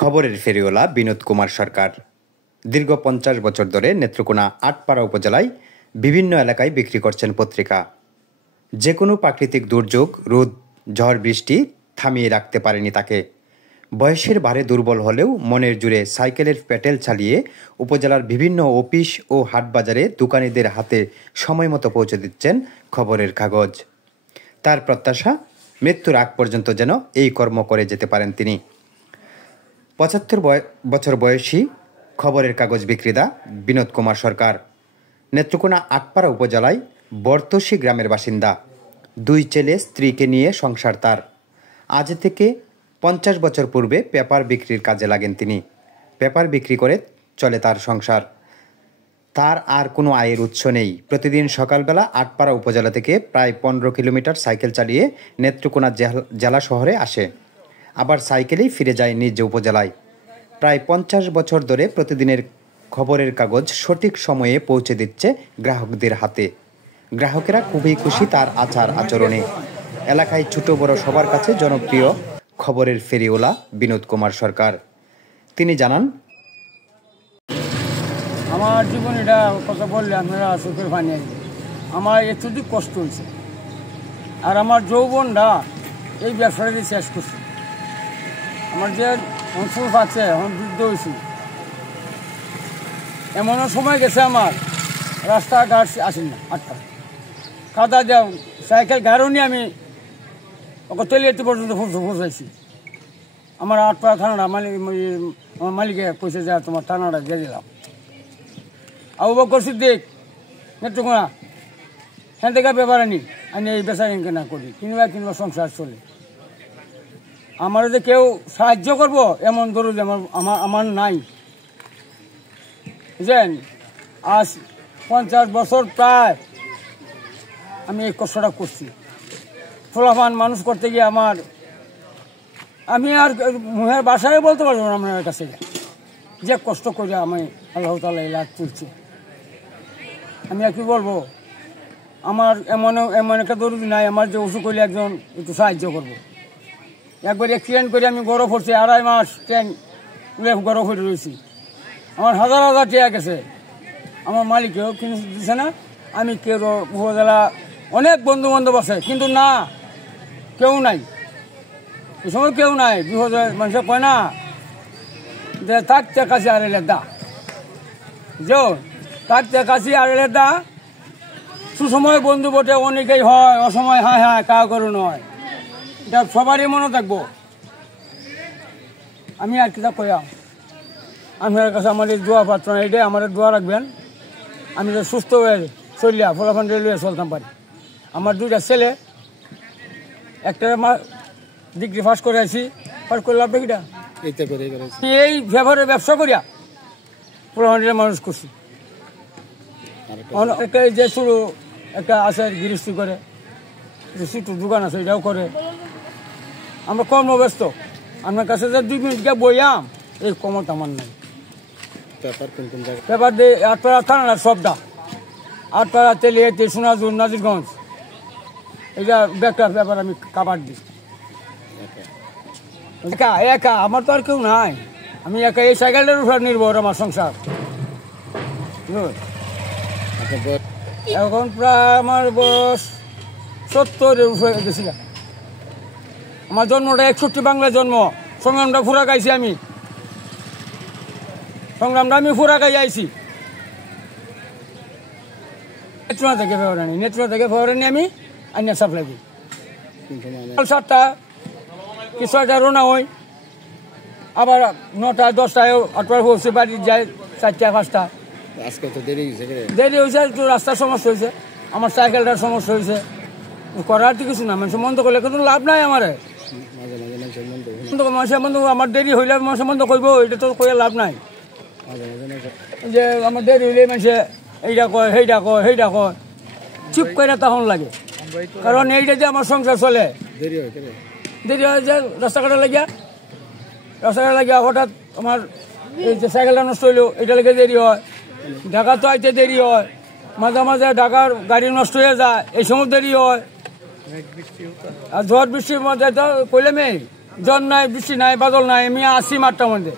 খবরের ফেরিওয়ালা বিনোদ কুমার সরকার দীর্ঘ 50 বছর ধরে নেত্রকোনা আটপাড়া উপজেলায় বিভিন্ন এলাকায় বিক্রি করছেন পত্রিকা। যে কোনো প্রাকৃতিক দুর্যোগ, রোদ, ঝড়, বৃষ্টি থামিয়ে রাখতে পারেনি তাকে। বয়সের ভারে দুর্বল হলেও মনের জুড়ে সাইকেলের প্যাডেল চালিয়ে উপজেলার বিভিন্ন অফিস ও হাটবাজারে দোকানীদের হাতে সময়মতো পৌঁছে দিচ্ছেন খবরের কাগজ। তার প্রত্যাশা, মৃত্যুর আগ পর্যন্ত যেন এই কর্ম করে যেতে পারেন তিনি। 75 বছর বয়সী খবরের কাগজ বিক্রেতা বিনোদ কুমার সরকার নেত্রকোনা আটপাড়া উপজেলায় বর্তসী গ্রামের বাসিন্দা। 2 ছেলে, স্ত্রীকে নিয়ে সংসার তার। আজ থেকে 50 বছর পূর্বে পেপার বিক্রির কাজে লাগেন তিনি। পেপার বিক্রি করে চলে তার সংসার। তার আর কোনো আয়ের উৎস নেই। প্রতিদিন সকালবেলা আটপাড়া উপজেলা থেকে প্রায় 15 কিলোমিটার সাইকেল চালিয়ে নেত্রকোনা জেলা শহরে আসে, আবার সাইকেলেই ফিরে যায় নিজ উপজেলায়। প্রায় 50 বছর ধরে প্রতিদিনের খবরের কাগজ সঠিক সময়ে পৌঁছে দিচ্ছে গ্রাহকদের হাতে। গ্রাহকেরা খুবই খুশি তার আচার আচরণে। এলাকায় ছোট বড় সবার কাছে জনপ্রিয় খবরের ফেরিওয়ালা বিনোদ কুমার সরকার। তিনি জানান, আমার জীবন এটা কথা বললে আপনারা চোখের পানি আসবে। আমার এতটুকু কষ্ট হয়েছে, আর আমার যৌবনটা এই ব্যবসাটাকে শেষ করছে। আমার যে অঞ্চল আছে এখন বৃদ্ধ হয়েছি, এমনও সময় গেছে আমার রাস্তাঘাট আসেন না, আটটা কাদা দেওয়া সাইকেল গাড়ো নিয়ে আমি ওকে তেলিয়াতে পর্যন্ত পৌঁছাইছি। আমার আটপাড়া থানাটা আমার মালিকে কইছে যে তোমার থানাটা দিয়ে দিলাম। আবু বকর সিদ্দিক নেত্রকোনা হ্যাঁ থেকে ব্যাপার আনি এই বেচা কেনা করি, কিংবা সংসার চলে। আমার যে কেউ সাহায্য করব এমন দরুদ আমার নাই। বুঝলেন, আজ 50 বছর প্রায় আমি এই কষ্টটা করছি। ফলাফান মানুষ করতে গিয়ে আমি আর মুহের বাসায় বলতে পারবো না আপনার কাছে যে কষ্ট করে আমি আল্লাহ তাআলা এই লাভ তুলছি। আমি আর কি বলবো, আমার এমন একটা দরুদ নাই আমার যে ওষুধ করলে একজন একটু সাহায্য করবো। একবার অ্যাক্সিডেন্ট করে আমি গরম পড়ছি, 2.5 মাস ট্রেন গরম হয়ে রয়েছি। আমার হাজার টাকা গেছে, আমার মালিকেও কিনে দিচ্ছে না। আমি কেউ উপজেলা অনেক বন্ধু বান্ধব আছে, কিন্তু না, কেউ নাই এই সময়, কেউ নাই। বিপদে মানুষের কয় না যে থাকতে কাছে আর এলে দা, যে থাকতে কাছে আর এলে দা। সুসময় বন্ধু বটে অনেকেই হয়, অসময় হায় হায় কা করু নয়। এটা সবারই মনে থাকবো। আমি আর কিতা কইয়া আপনার কাছে আমার এই দোয়া পাত্র না, এটাই আমার দোয়া রাখবেন। আমি যে সুস্থ হয়ে চলিয়া ফলাফল রেলওয়ে চলতাম পারি। আমার 2টা ছেলে, একটা ডিগ্রি পাস করে আছি, পাস করলে আপনি কিটা এই ব্যবহারের ব্যবসা করিয়া ফলাফল মানুষ করছি। যে শুরু একটা আছে গৃহস্থী করে, ছোটো দোকান আছে, এটাও করে। আমরা কর্মব্যস্ত। আপনার কাছে যে 2 মিনিট গিয়ে বইয়াম এই কমত আমার নাই। পেপার দিয়ে আটপাড়া থানা সবটা, আটপাড়া, তেলিয়াতি, সোনাজুর, নাজিরগঞ্জ, এটা ব্যাগটার ব্যাপার আমি কাবার দিই একা। আমার তো আর কেউ নাই, আমি একা। এই সাইকেলটার উপর নির্ভর আমার সংসার। এখন প্রায় আমার বয়স 70-এর উপরে গেছিলাম। আমার জন্মটা 61 বাংলা জন্ম। সংগ্রামটা ফুরা গাইছি আমি, ফুরা গাই আইছি। নেত্রকোনা থেকে ফেবরানি আমি আইনা সাপ্লাই দিই। 7টা কিছু একটা রোনা হই, আবার 9টা 10টায় আটবার পৌঁছে বাড়ি যায় 4টা 5টা। আজকে তো দেরি হয়েছে, একটু রাস্তার সমস্যা হয়েছে, আমার সাইকেলটার সমস্যা হয়েছে। করার তো কিছু না, মানুষের মন্দ করলে কিন্তু লাভ নাই। আমার মানুষের বন্ধু আমার দেরি হইলে মানুষের বন্ধ করবো, এটা তো করে লাভ নাই। যে আমার দেরি হইলে মানুষে এইটা কয়, সেইটা কয়, চুপ করে তখন লাগে। কারণ এইটা যে আমার সংসার চলে, দেরি হয় যে রাস্তাঘাটে লাগিয়া হঠাৎ আমার এই যে সাইকেলটা নষ্ট হইলো, এটা লেগে দেরি হয়। ঢাকা তো আইতে দেরি হয়, মাঝে মাঝে ঢাকার গাড়ি নষ্ট হয়ে যায়, এই সময় দেরি হয়। আর ঝড় বৃষ্টির মধ্যে তো কইলামই জন নাই, বৃষ্টি নাই, বাদল নাই, আমি আসি মাঠটার মধ্যে।